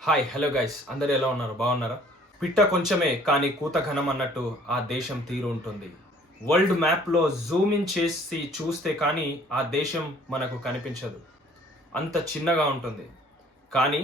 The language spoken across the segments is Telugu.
హాయ్ హలో గైస్ అందరు ఎలా ఉన్నారు బాగున్నారా? పిట్ట కొంచెమే కానీ కూత ఘనం అన్నట్టు ఆ దేశం తీరు ఉంటుంది. వరల్డ్ మ్యాప్లో జూమ్ ఇన్ చేసి చూస్తే కానీ ఆ దేశం మనకు కనిపించదు, అంత చిన్నగా ఉంటుంది. కానీ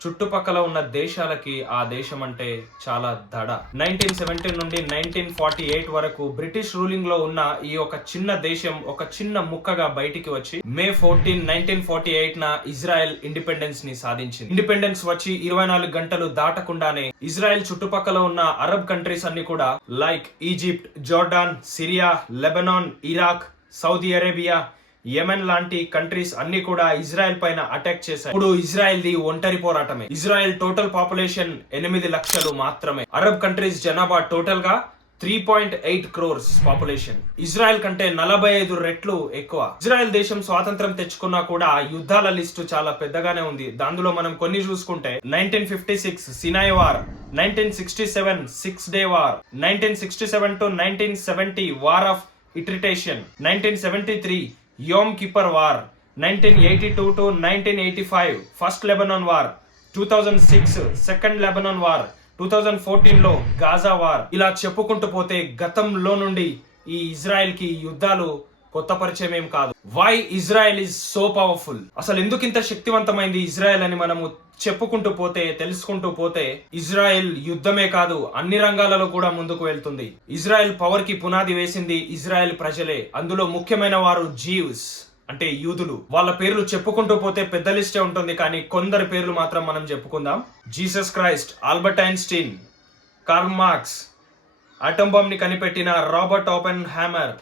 చుట్టుపక్కల ఉన్న దేశాలకి ఆ దేశం అంటే చాలా దడ. 1917 నుండి 1948 వరకు బ్రిటిష్ రూలింగ్ లో ఉన్న ఈ ఒక చిన్న దేశం ఒక చిన్న ముక్కగా బయటికి వచ్చి మే 14, 1948 ఇజ్రాయెల్ ఇండిపెండెన్స్ ని సాధించింది. ఇండిపెండెన్స్ వచ్చి 24 గంటలు దాటకుండానే ఇజ్రాయెల్ చుట్టుపక్కల ఉన్న అరబ్ కంట్రీస్ అన్ని కూడా like Egypt, Jordan, Syria, Lebanon, Iraq, Saudi Arabia, Yemen లాంటి కంట్రీస్ అన్ని కూడా ఇజ్రాయెల్ పైన అటాక్ చేశాయి. ఇప్పుడు ఇజ్రాయెల్ ది ఒంటరి పోరాటమే. ఇజ్రాయెల్ టోటల్ పాపులేషన్ 8 లక్షలు మాత్రమే. అరబ్ కంట్రీస్ జనాభా టోటల్ గా 3.8 crores పాపులేషన్. ఇజ్రాయెల్ కంటే 45 రెట్లు ఎక్కువ. ఇజ్రాయెల్ దేశం స్వాతంత్రం తెచ్చుకున్నా కూడా యుద్ధాల లిస్టు చాలా పెద్దగానే ఉంది. దానిలో మనం కొన్ని చూసుకుంటే 1956 Sinai war, 1967 6-day war, 1967 to 1970 war of attrition, 1973 Yom Kippur war, 1982 to 1985 first Lebanon war, 2006 second Lebanon war, 2014 లో గాజా వార్. ఇలా చెప్పుకుంటూ పోతే గతంలో నుండి ఈ ఇజ్రాయెల్ కి యుద్ధాలు కొత్త పరిచయం ఏం కాదు. Why Israel is so powerful, అసలు ఎందుకు ఇంత శక్తివంతమైంది ఇజ్రాయెల్ అని మనము చెప్పుకుంటూ పోతే తెలుసుకుంటూ పోతే ఇజ్రాయెల్ యుద్ధమే కాదు అన్ని రంగాలలో కూడా ముందుకు వెళ్తుంది. ఇజ్రాయెల్ పవర్ కి పునాది వేసింది ఇజ్రాయెల్ ప్రజలే. అందులో ముఖ్యమైన వారు జీవ్స్ అంటే యూదులు. వాళ్ళ పేర్లు చెప్పుకుంటూ పోతే పెద్ద లిస్టే ఉంటుంది, కానీ కొందరి పేర్లు మాత్రం మనం చెప్పుకుందాం. Jesus Christ, Albert Einstein, Karl Marx, atom bomb ని కనిపెట్టిన Robert Oppenheimer,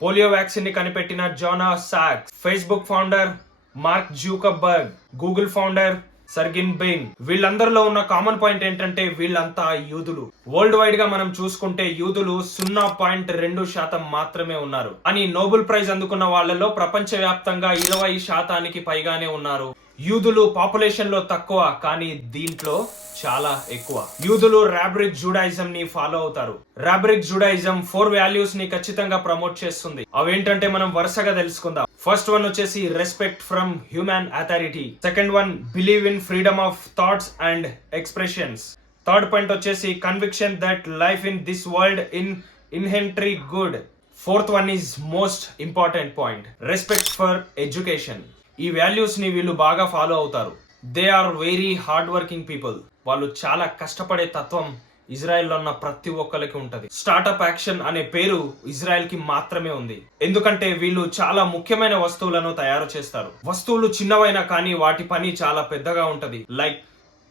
polio vaccine ని కనిపెట్టిన Jonas Salk, Facebook founder Mark Zuckerberg, Google founder Sergey Brin. వీళ్ళందరిలో ఉన్న కామన్ పాయింట్ ఏంటంటే వీళ్ళంతా యూదులు. వరల్డ్ వైడ్ గా మనం చూసుకుంటే యూదులు 0.2% మాత్రమే ఉన్నారు. అని నోబెల్ ప్రైజ్ అందుకున్న వాళ్ళలో ప్రపంచ వ్యాప్తంగా 20% పైగానే ఉన్నారు. యూదులు పాపులేషన్ లో తక్కువ, కానీ దీంట్లో చాలా ఎక్కువ. యూదులు రాబ్రిక్ జూడాయిజం ని ఫాలో అవుతారు. రాబ్రిక్ జూడాయిజం 4 వాల్యూస్ ని ఖచ్చితంగా ప్రమోట్ చేస్తుంది. అవేంటంటే మనం వరుసగా తెలుసుకుందాం. ఫస్ట్ వన్ వచ్చేసి respect from human authority. Second one believe in freedom of thoughts and expressions. Third point వచ్చేసి conviction that life in this world in inherently good. Fourth one is most important point, respect for education. ఈ వాల్యూస్ ని వీళ్ళు బాగా ఫాలో అవుతారు. They are very hard working people. వాళ్ళు చాలా కష్టపడే తత్వం ఇజ్రాయెల్లో ఉన్న ప్రతి ఒక్కరికి ఉంటది. స్టార్ట్అప్ యాక్షన్ అనే పేరు ఇజ్రాయెల్ కి మాత్రమే ఉంది. ఎందుకంటే వీళ్ళు చాలా ముఖ్యమైన వస్తువులను తయారు చేస్తారు. వస్తువులు చిన్నవైనా కానీ వాటి పని చాలా పెద్దగా ఉంటది. లైక్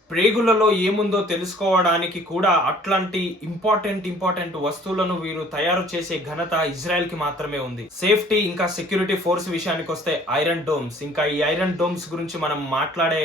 ప్రేగులలో ఏముందో తెలుసుకోవడానికి కూడా అట్లాంటి ఇంపార్టెంట్ వస్తువులను వీరు తయారు చేసే ఘనత ఇజ్రాయెల్ కి మాత్రమే ఉంది. సేఫ్టీ ఇంకా సెక్యూరిటీ ఫోర్స్ విషయానికి వస్తే ఐరన్ డోమ్స్. ఇంకా ఈ ఐరన్ డోమ్స్ గురించి మనం మాట్లాడే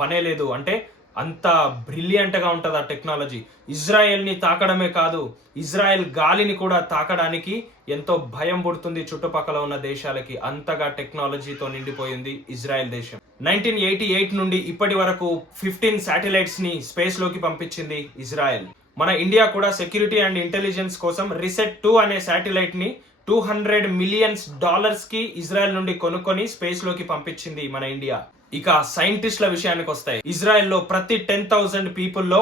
పనే లేదు. అంటే అంత బ్రిలియంట్ గా ఉంటది ఆ టెక్నాలజీ. ఇజ్రాయెల్ ని తాకడమే కాదు, ఇజ్రాయెల్ గాలిని కూడా తాకడానికి ఎంతో భయం పుడుతుంది చుట్టుపక్కల ఉన్న దేశాలకి. అంతగా టెక్నాలజీతో నిండిపోయింది ఇజ్రాయెల్ దేశం. 1988 నుండి ఇప్పటి వరకు 15 శాటిలైట్స్ ని స్పేస్ లోకి పంపించింది ఇజ్రాయెల్. మన ఇండియా కూడా సెక్యూరిటీ అండ్ ఇంటెలిజెన్స్ కోసం రిసెట్ 2 అనే శాటిలైట్ ని $200 మిలియన్ కి ఇజ్రాయెల్ నుండి కొనుక్కొని స్పేస్ లోకి పంపించింది మన ఇండియా. ఇక సైంటిస్టుల విషయానికి వస్తాయి. ఇజ్రాయెల్లో ప్రతి 10,000 పీపుల్లో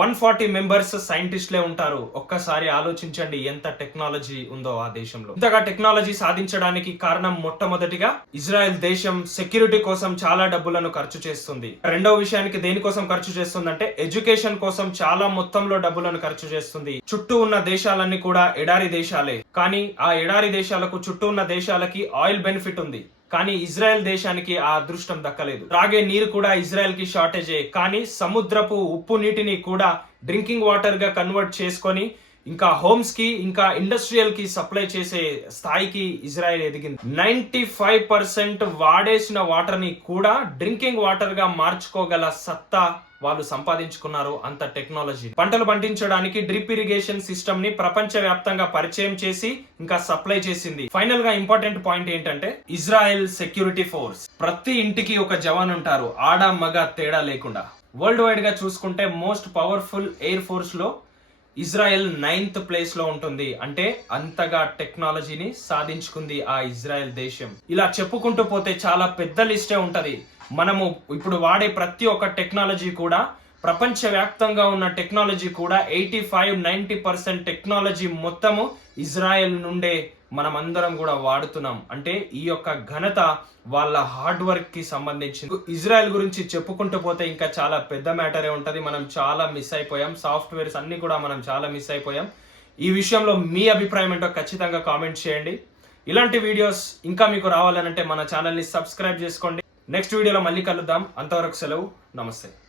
140 మెంబర్స్ సైంటిస్టులే ఉంటారు. ఒక్కసారి ఆలోచించండి ఎంత టెక్నాలజీ ఉందో ఆ దేశంలో. ఇంతగా టెక్నాలజీ సాధించడానికి కారణం మొట్టమొదటిగా ఇజ్రాయెల్ దేశం సెక్యూరిటీ కోసం చాలా డబ్బులను ఖర్చు చేస్తుంది. రెండవ విషయానికి దేనికోసం ఖర్చు చేస్తుందంటే ఎడ్యుకేషన్ కోసం చాలా మొత్తంలో డబ్బులను ఖర్చు చేస్తుంది. చుట్టూ ఉన్న దేశాలన్నీ కూడా ఎడారి దేశాలే, కానీ ఆ ఎడారి దేశాలకు చుట్టూ ఉన్న దేశాలకి ఆయిల్ బెనిఫిట్ ఉంది. కానీ ఇజ్రాయెల్ దేశానికి ఆ అదృష్టం దక్కలేదు. త్రాగే నీరు కూడా ఇజ్రాయెల్ కి షార్టేజే, కానీ సముద్రపు ఉప్పు నీటిని కూడా డ్రింకింగ్ వాటర్ గా కన్వర్ట్ చేసుకొని ఇంకా హోమ్స్ కి ఇంకా ఇండస్ట్రియల్ కి సప్లై చేసే స్థాయికి ఇజ్రాయెల్ ఎదిగింది. 95% వాడేసిన వాటర్ ని కూడా డ్రింకింగ్ వాటర్ గా మార్చుకోగల సత్తా వాళ్ళు సంపాదించుకున్నారు. అంత టెక్నాలజీ. పంటలు పండించడానికి డ్రిప్ ఇరిగేషన్ సిస్టమ్ ని ప్రపంచ వ్యాప్తంగా పరిచయం చేసి ఇంకా సప్లై చేసింది. ఫైనల్ గా ఇంపార్టెంట్ పాయింట్ ఏంటంటే ఇజ్రాయెల్ సెక్యూరిటీ ఫోర్స్. ప్రతి ఇంటికి ఒక జవాన్ ఉంటారు, ఆడ మగ తేడా లేకుండా. వరల్డ్ వైడ్ గా చూసుకుంటే మోస్ట్ పవర్ఫుల్ ఎయిర్ ఫోర్స్ లో ఇజ్రాయెల్ 9th ప్లేస్ లో ఉంటుంది. అంటే అంతగా టెక్నాలజీని సాధించుకుంది ఆ ఇజ్రాయెల్ దేశం. ఇలా చెప్పుకుంటూ పోతే చాలా పెద్ద లిస్టే ఉంటది. మనము ఇప్పుడు వాడే ప్రతి ఒక్క టెక్నాలజీ కూడా, ప్రపంచవ్యాప్తంగా ఉన్న టెక్నాలజీ కూడా 85-90% టెక్నాలజీ మొత్తము ఇజ్రాయెల్ నుండే మనమందరం కూడా వాడుతున్నాం. అంటే ఈ యొక్క ఘనత వాళ్ళ హార్డ్ వర్క్ కి సంబంధించింది. ఇజ్రాయెల్ గురించి చెప్పుకుంటూ పోతే ఇంకా చాలా పెద్ద మ్యాటరే ఉంటది. మనం చాలా మిస్ అయిపోయాం. సాఫ్ట్వేర్స్ అన్ని కూడా మనం చాలా మిస్ అయిపోయాం. ఈ విషయంలో మీ అభిప్రాయం ఏంటో ఖచ్చితంగా కామెంట్ చేయండి. ఇలాంటి వీడియోస్ ఇంకా మీకు రావాలనంటే మన ఛానల్ని సబ్స్క్రైబ్ చేసుకోండి. నెక్స్ట్ వీడియోలో మళ్ళీ కలుద్దాం. అంతవరకు సెలవు. నమస్తే.